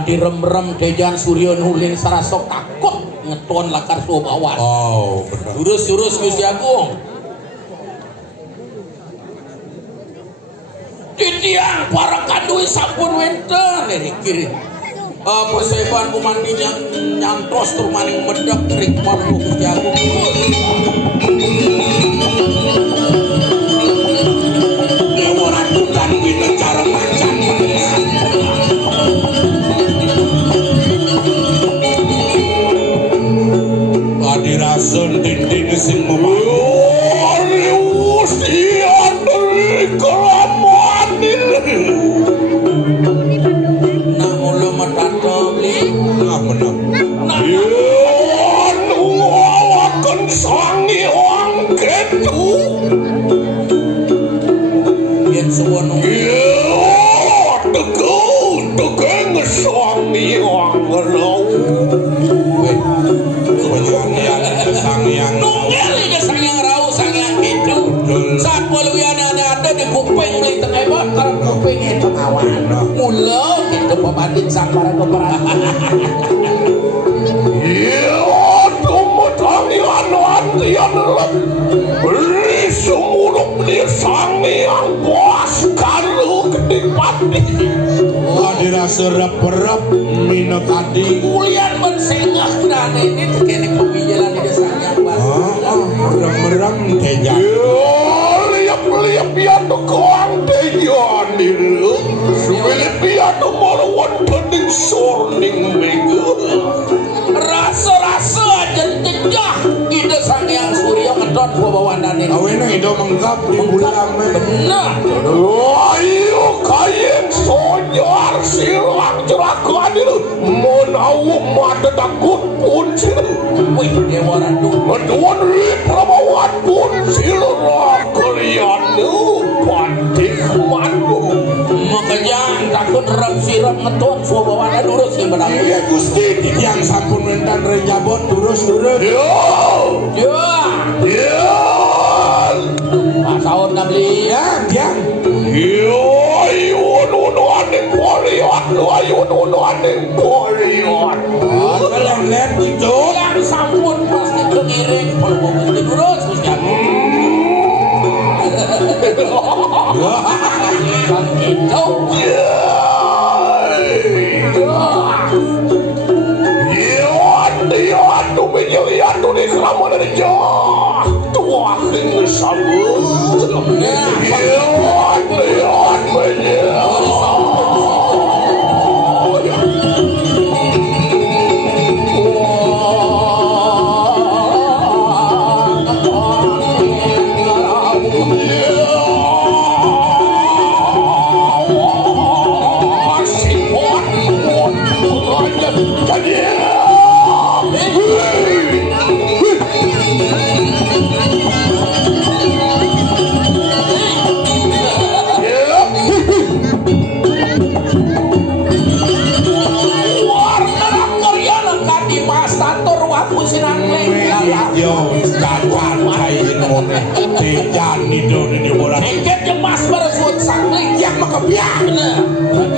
Pan direm-rem Dejan Suryo Nulin sarasok takut ngeton lakar sobawan. Oh, benar. Jurus-jurus Gusti Agung. Titiang para kandui sampun wenten iki. Perseban kumandinya nyantos tur maning medhek trik margo Gusti Agung. Ora tutan kita cara macan. Adirasun dinding sing membangun usian dari kelamanil Nak mulu metatobli nah benar anu awakan sangi wang ketu yen suwono tegeng sangi wang rau Sangyang nunggali ke Sangyang Rau Sangyang itu saat poluiana ada di kuping beli tengah bakal kuping itu kawan mula itu pembanding sampara keberatan iya tumutangi anu-antian beli sumuruk beli Sangyang puas kalu kedipati adira serap-serap minat tadi kulian mensengah dan ini kene pemijalan di Sangyang merem-merem teja liap-liap piatu koang teja nilu suwili piatu marwan bening sorning mega rasa-rasa jentejah ide Sangyang Suryo ngedon bawawanane awena ido mengkap di bulan benar ayo kayen sonyor silang cerakan itu menawu mata takut pun silu wih dewa randu menuan Prabawat pun silang kalian patih mandu makanya takut rem sirap ngeton bawawanane durus sih benar iya Gusti yang sampun mentan renjabot durus-durus ya pasahun nabli ya ayo nunuaning poriot ayo nunuaning poriot kalian itu yang sampun pasti kengiring kalau mesti durus Gusti Agung kan itu engket jemas beresut sangling yang makebiak bener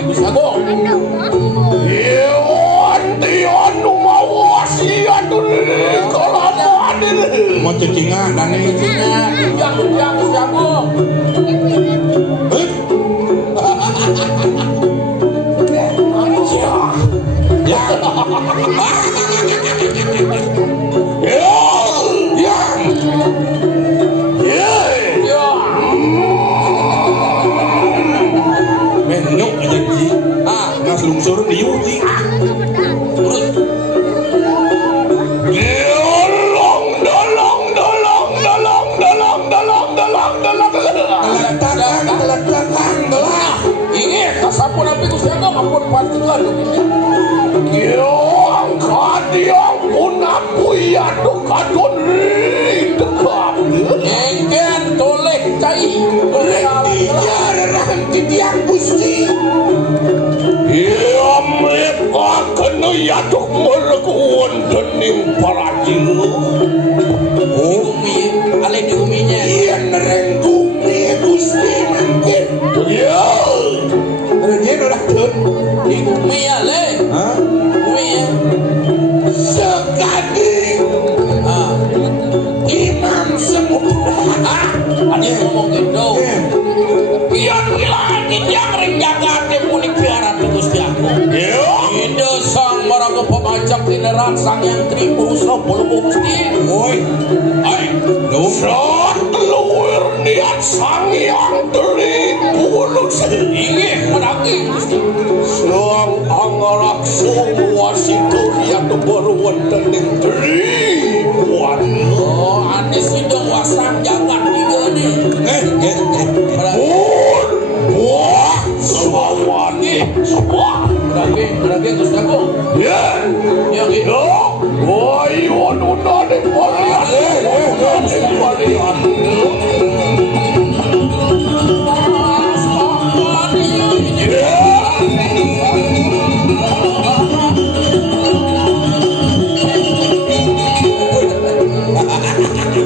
Gusti Agung Tian nu mau wasiat kalau adil mau cecingan dan cecingan ujang Gusti Agung menyuk aja ji ngas lungsur diuji ini kasapun api Gusti Agung ampun patikan yang kadiang pun aku ya tukadun dekap engken toleh cai retijar ranti tiang Gusti ia melepakan ya tuk merekuan dening parajil umi ale di uminya iya nereng umi Gusti mungkin ya di umi ale Adi ngomong gitu. Pion wilangit yang ring jagat muni piara Gusti aku. Inde sang maraga pemajak tinerat sang yang Tripurusra Bolo Gusti. Woi. Ai, luwur luwur niat sang yang Tripurusra. Inggih menaki Gusti. Sang angarak semua situria baru wonten ing Tripuan. Oh, ane sidang wasang jagat digene. Wah, sawani. Wah, berarti Gusti aku. Ya. Ya gitu. Wah, ono nade polian. Polian.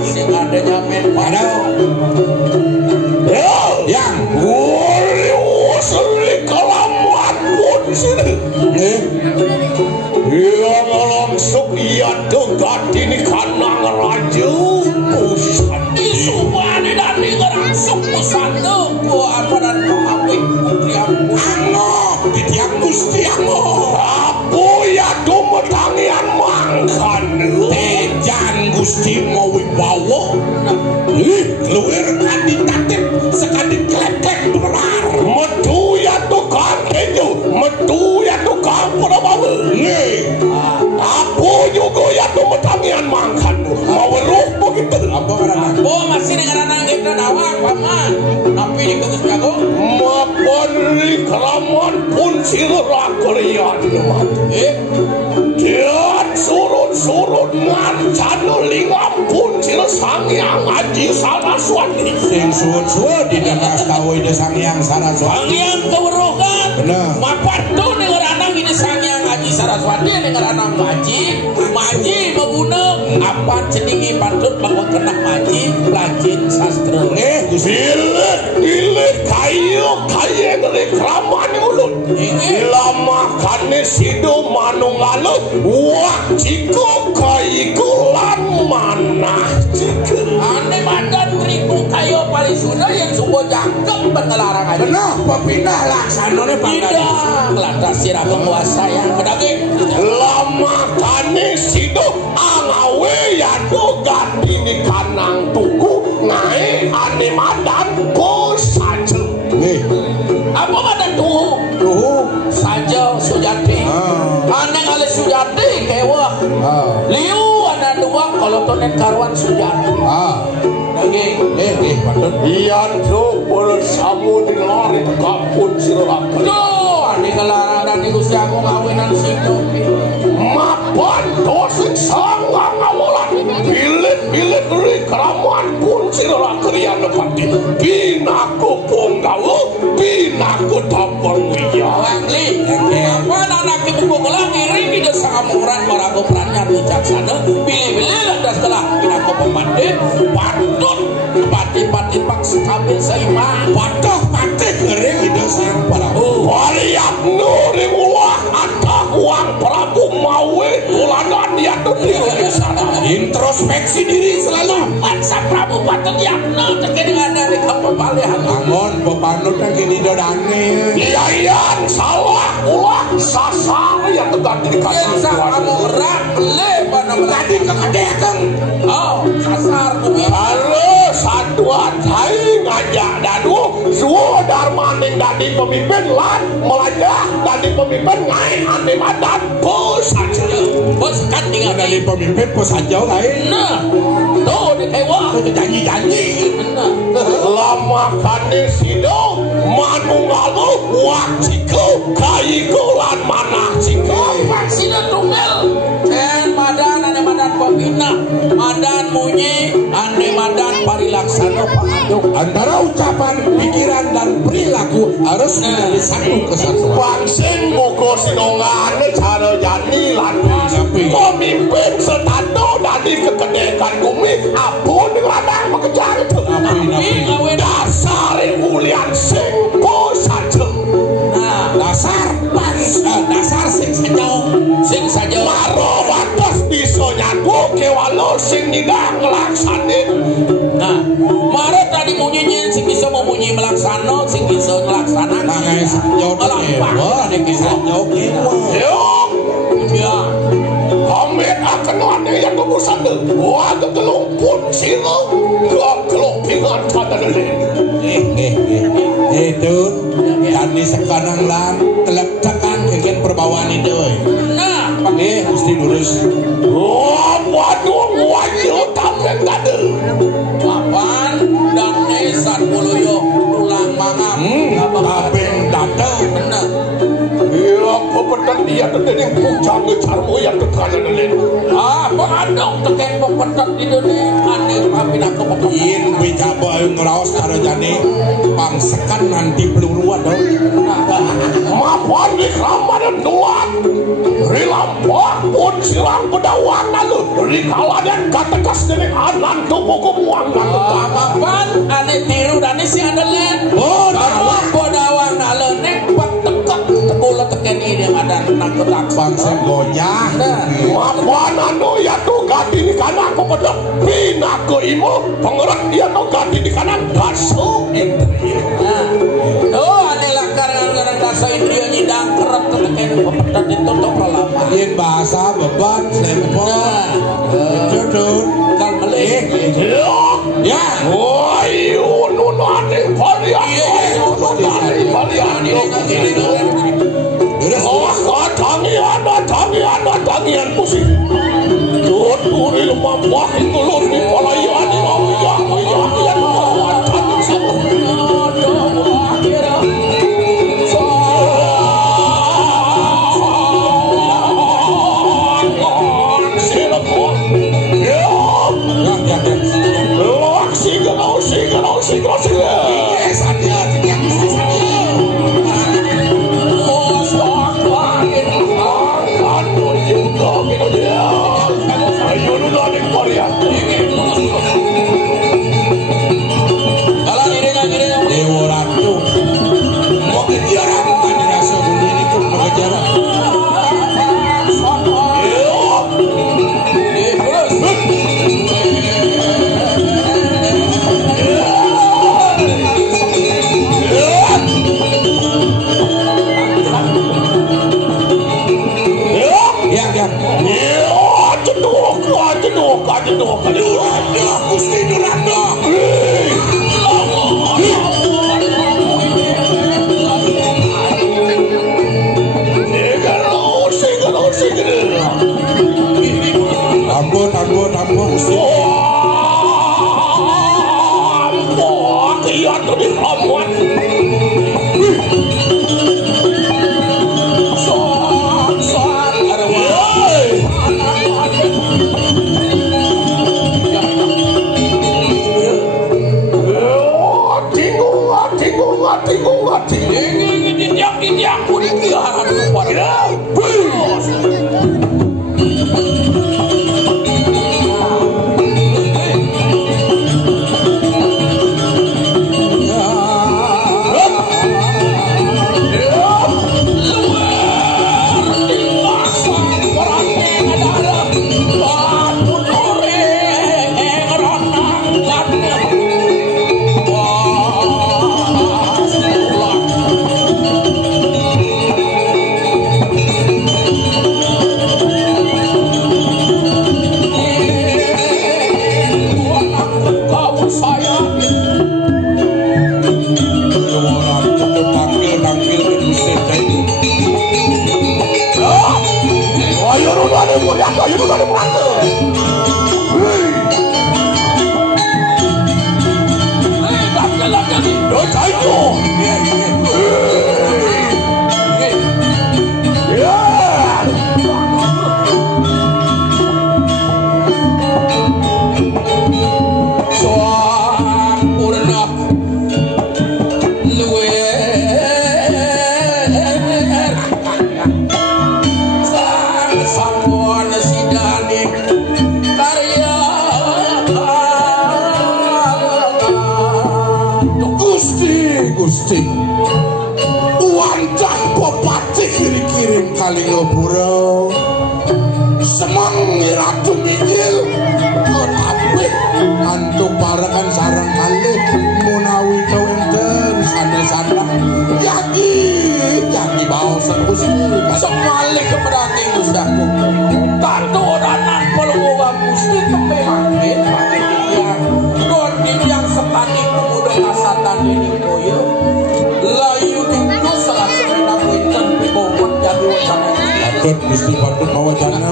Sing ada nyamen padahal. Yang seri kelamuan pun sini. Yang langsung ia dekat ini kanang raja pusat. Isubani dan ngerangsuk pusat ku apa dan pengawin putri aku. Ano, pitiang Gusti aku. Apu ya dumetangian mangkan. Tejan Gusti mau wibawa. Keluar kandidatif sekadit klek-klek benar. Metu ya tukang kenyo, metu ya tukang pada bawa. Apu juga ya dumetangian mangkan. Mau ruh begitu. Apa karena? Oh masih dengan anak kita dawang paman. Tapi di Gusti aku. Mapan di keraman pun sirah kalian. Dian surut-surut ngancan lingam pun sirah sangyang Aji Saraswati. Sing surut-surut di dalam kawai de sangyang Saraswati. Sangyang keweruhan. Benar. Mapan tuh dengan anak ini sangyang Aji Saraswati dengan anak Maji membunuh apa cendengi pantut bahwa kena Maji pelajin sastra. Bilih kayu ngeri keraman mulut. Lama kane sido manunggalu wak ciko kayiku lan manah ciko. Ane mandan ribu kayu paling sudah yang subuh jangkem pengelarang aja. Benar, pepindah laksananya bangga. Tidak, lantas sirah penguasa yang pedaging. Lama kane sido angawe yado gandini kanang tuku ngai ane mandan saja. Apa madan tuhu saja Sujati. Ane ngale Sujati kewa. Liu ada dua kalau tonen karuan Sujati. Daging patut. Iyan tuh bersamu di lari kapun sirah. Tuh ane ngelarang dan di Gusti aku ngawinan situ. Mapan dosin sanggang awalan. Bilit dari keramuan pun sirah kerian nepati. Binaku punggawu, binaku tapang wiyah. Wangli, apa anak ibu kukulang iri di desa kamuran marago perannya bijaksana. Pilih-pilih lantas telah binaku pemandai. Patut pati-pati pak sekabil seimah. Patut pati ngering di desa yang parahu. Waliak nuri ulah atah uang Prabu Mawe tuladan dia dunia di sana. Introspeksi diri selalu. Pansa Prabu patut yakna terkini ada di kapal balihan. Angon pepanut yang kini dodane. Iyan salah ulah sasar yang tegak di kasar. Kamu gerak lebar tadi kekedekan. Oh sasar tuh. Halo satuan hai ngajak dadu suo darmaning dadi pemimpin lan melajah dadi pemimpin ngai ane madan bos aja. Bos kan tinggal dadi pemimpin bos aja lain. Nah tuh di tewa janji-janji. Lama kane sido manunggalu waciku kayiku lan manah ciku vaksina tunggal dan madan ane madan pembina madan munyi ane madan parilaksana pangaduk antara ucapan pikiran dan perilaku harus menjadi satu kesatuan bangsin muka sinongane cara jani lan pemimpin setado dari kekedekan bumi apun ngeladang mengejar itu dasar ulian sing saja. Nah dasar dasar sing saja maro wates bisa nyatu kewalo sing tidak ngelaksanin silo kegelopingan tadalin. Itu tadi sekarang lan telak cakan ingin perbawaan itu. Nah, mesti lurus. Waduh, wajil tameng tadi. Papan dan nesan boloyo tulang mangap. Kaping datang. Benar. Iya, pepetan dia terdening puncak ngecarmu yang tekanan dalin. Pengadong teken pepetan itu nih. Aneh tapi nak kepetan. Yin bijaba ngeraos karo jani pangsekan nanti peluruan dong. Mapan di ramadan duat. Rilampah pun silang pedawang lalu. Rikaladan katekas dening anan tubuh kemuang lalu. Mapan aneh tiru dan si andalen. Pedawang pedawang lalu nek pak tekak tekula teken ini yang ada nakut bangsa goyah. Mapan anu ya tuh ganti di kanan aku pedang pindah ke imu pengerat dia tuh ganti di kanan dasu aneh lah karena dasu indria nyidang kerat teken pepetan ditutup lama. Yin bahasa beban sempon. Judul kan melih. Ya. Woi, nunu aneh kalian. Tangian pusing. Tuhan puri lemah wahing ulur di palayan ini koyo layu itu salah semena winten pibobot jadi wacana Patut Gusti patut mawacana.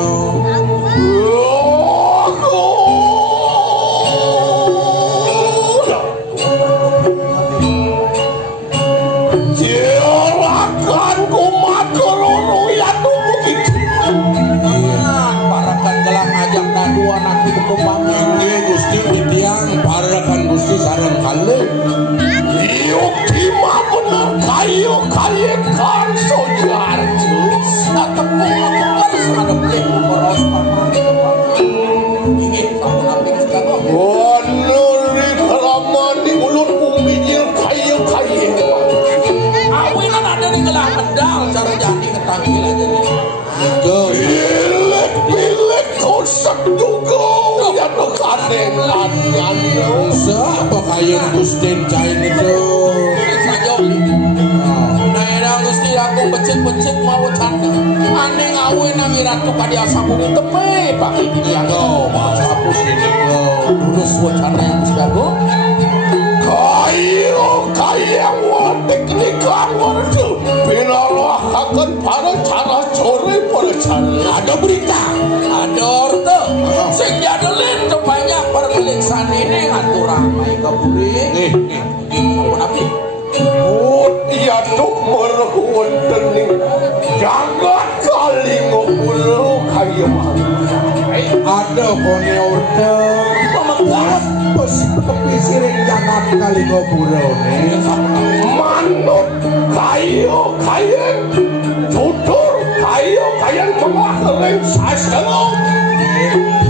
Jerakan kumakerono ya tubuh itu parakan gelang ajak daduan aku berkembang Inggih Gusti titiang parakan Gusti sareng kalih. yuk kima bener kayu kayekan sojarju satepung aku harus ada beli boros paman ingin kamu nabi kagak wanuri kelaman di mulut umijil kayu awinan ada di gelang medal cara jadi ketangkil aja nih bilik kosak juga ya tuh kadeng latihan Siapa kaya Gusti cain itu? nah Gusti aku becik-becik mau canda aneh ngawin nang iratu kadi asamu di tepe pakai dia Yo, masapu sini yo. terus wacana yang Gusti aku kaya wadik nikah wardu pinalah akan para cara sore para cara ada berita ada orte sing jadelin banyak perkelisan ini ngatur ramai kaburi Nih. kamu nabi iya tuh merekuan tening jagat kali ngobrol kaya Ada kone order. pemegang Pes tepi siring jagat kali ngoburo nih. manut kayu tutur kayu tengah kering saselo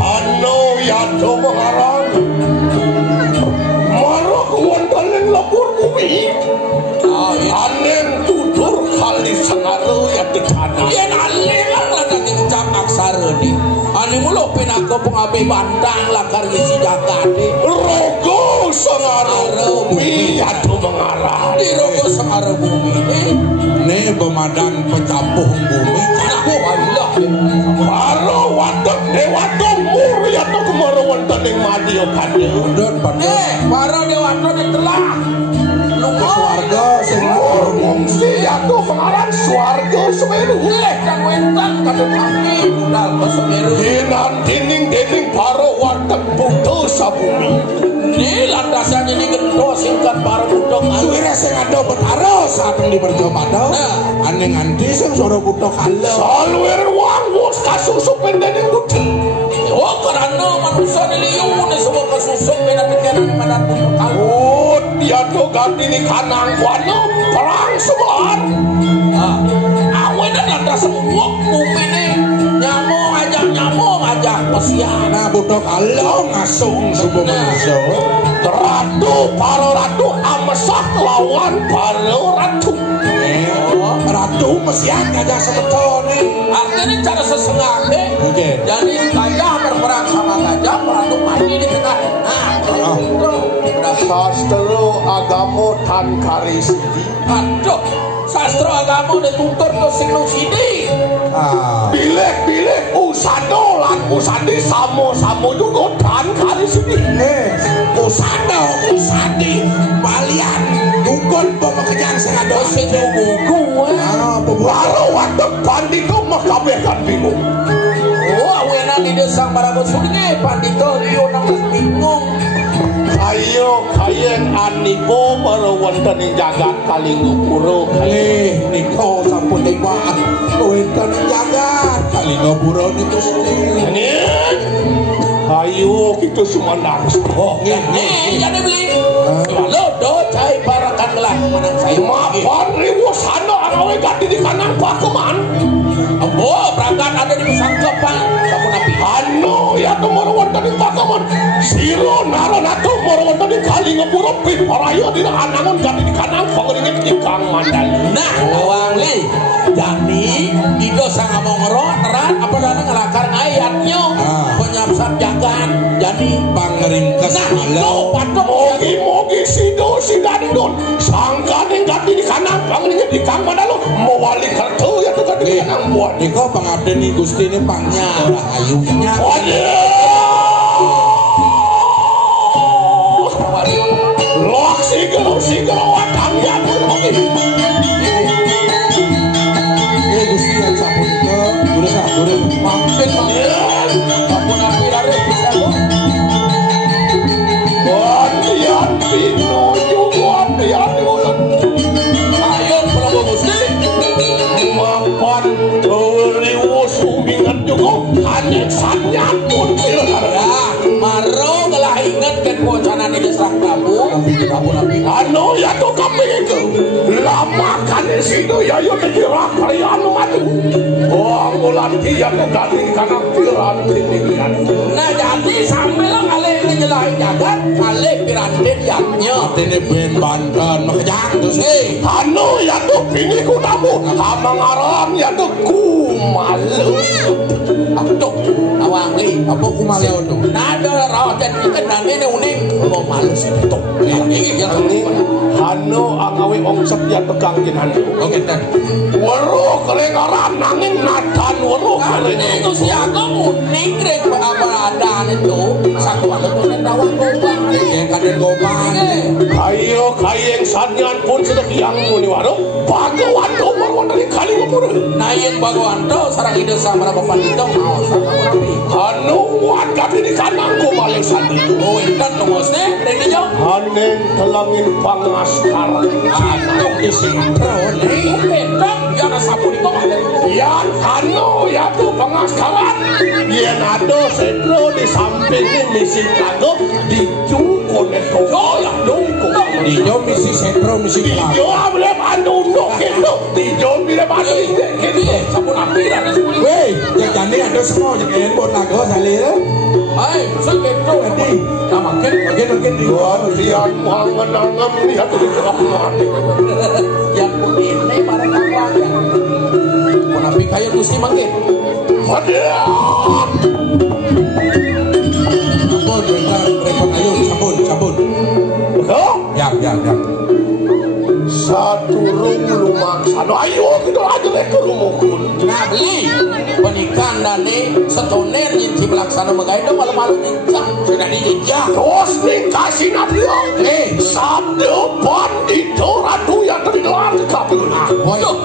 ano yado mengarang marah wontening lepur bumi anen tutur kali sengaru ya decana yen aling lah tadi ucap aksara ni ane mulo pinako pengabe bandang lakar isi jagade rogo sengaru bumi yado mengarang di rogo sengaru bumi Nih pemadang pecapuh bumi. aku Allah Paro wadok dewato muri atau kemaruan tening madio kade Udut pada paro dewato ditelah lunga warga sing ngungsi aku pengaran swarga semeru leh dan wentan kade kami budal ke semeru dinan dinding paro wadok butuh sabumi ini landasannya ini gendo singkat paro budok suwire sing ada betaro saat di berjobado. Ane nganti sing soro butuh kalo. salwer wang wus kasusup pendening lucu oh karena manusia niliung ini semua kasusup pendening madan butuh kalau dia tuh ganti ni kanang wano perang sebelah awenan ada semua bumi ini nyamuk ajak pesian Nah butuh kalo ngasung sebuah manusia. ratu amesah lawan para ratu Ratu mesian ngajak sebetulnya. artinya cara sesengahnya Oke. jadi gajah berperang sama gajah ratu mati di tengah nah itu udah sastra agama tan karisidi aduh sastra agama ditutur ke sinung sidi pilih usado lan usadi samo juga tan karisidi Usadi balian dukun pemekerjaan sing ada sing buku baru waktu pandito makabekan bingung oh awena di desa Parago Sungai pandito iyo nang bingung kayen aniko baru wonten ing jagat Kalingopuro niko sampun dewaan wonten jagat Kalingopuro niku ini ayo kita semua nangis oh nih jadi beli lo do cai parakan lah menang saya mapan ribu sana arawe ganti di kanan pakeman oh berangkat ada di Pesangkepan kamu nabi anu ya tuh merawat di pakeman siro naron atau merawat di Kalingopuro piparayo di anangon ganti di kanan pengeringin di Kang Mandali nah awang li jadi itu sangat mau ngerot teran apa dana ngelakar ayatnya penyapsap jagat jadi pangeringkes halo patok mogi sido sidandun sangka ganti di kanan pangeringin di Kang Mandali mau wali kartu ya tuh ganti di kanan buat niko pengabden nih Gusti ini pangnya ayunya lok sigero wadangnya Gusti yang sapunika durung mampir ampun apirare bisa kok. Hati-hati nuju hati-hati ulut. Ayo Prabu Gusti. Mapan riwus sumingan juga hanya sanyan pun maro kalah ingat kan wacanane Desrak Prabu anu ya tuh kami itu lama kan di situ ya yuk kira kalian mati ngulat dia keganti karena piran nah jadi sampai lah kalian ngejelain jagat kalian pirantin yaknya ini ben Banten makejang terus anu ya tuh pilih ku tamu hamangaran ya tuh kumalu aduh awang li apa kumalu tuh nada rawat dan kenane ne uning mau malus itu ini yang anu akawi omset ya tegang anu oke dan weruh kelengaran nanging nadan weruh kalian itu siapa uning rek apa ada itu satu waktu itu dawang gobang yang kaden gobang ayo kayeng sanyan pun sudah yang muni waduh bagawan do baruan dari kali ngomong naik bagawan do sarang ide sama bapak itu mau sama rapi anu wadah di kanangku balik sandi oh intan nungosnya ini jauh aneng telangin pangaskar aduh isi terus intan jangan sapu di kau yan anu ya tuh pangaskaran yan ada setro di samping ini misi kagok di jungkon itu oh ya jungkon di jauh misi sentro misi di jauh boleh anu untuk itu di jauh boleh anu itu sapu napi dan weh jadi ada semua jadi buat lagu saya hai segitu nanti makin di lihat menangam lihat di kerapuan yang putih ini pada kampangnya napi kaya Gusti makin hadiah repot ayo sabun ya satu rumah sana ayo kita aja lek rumahku ngabli pernikahan dani setoner yang dibelaksana megai itu malu-malu nikah sudah dijejak terus dikasih nabi satu bandito ratu yang tergelar di kapal waduh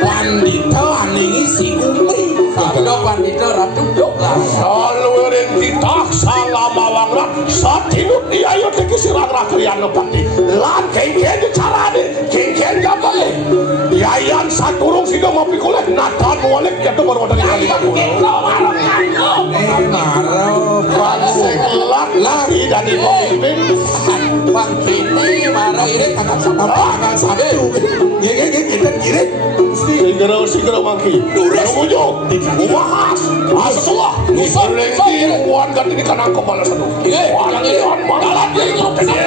bandito aningi si umi ada bandito ratu doklah selalu yang ditaksa lama wangrat saat hidup dia yuk dikisirang rakrian nepati lan kengkeng cara deh kengkeng apa deh yayan satu urung sih mau pikulek natan walek ya tuh baru ada kali marah lagi dari pemimpin bang Pini marah ini kakak sampai kita kiri segera mangki ujung bahas sesulah lengki uan ganti di kanan kepala satu yang ini jalan dia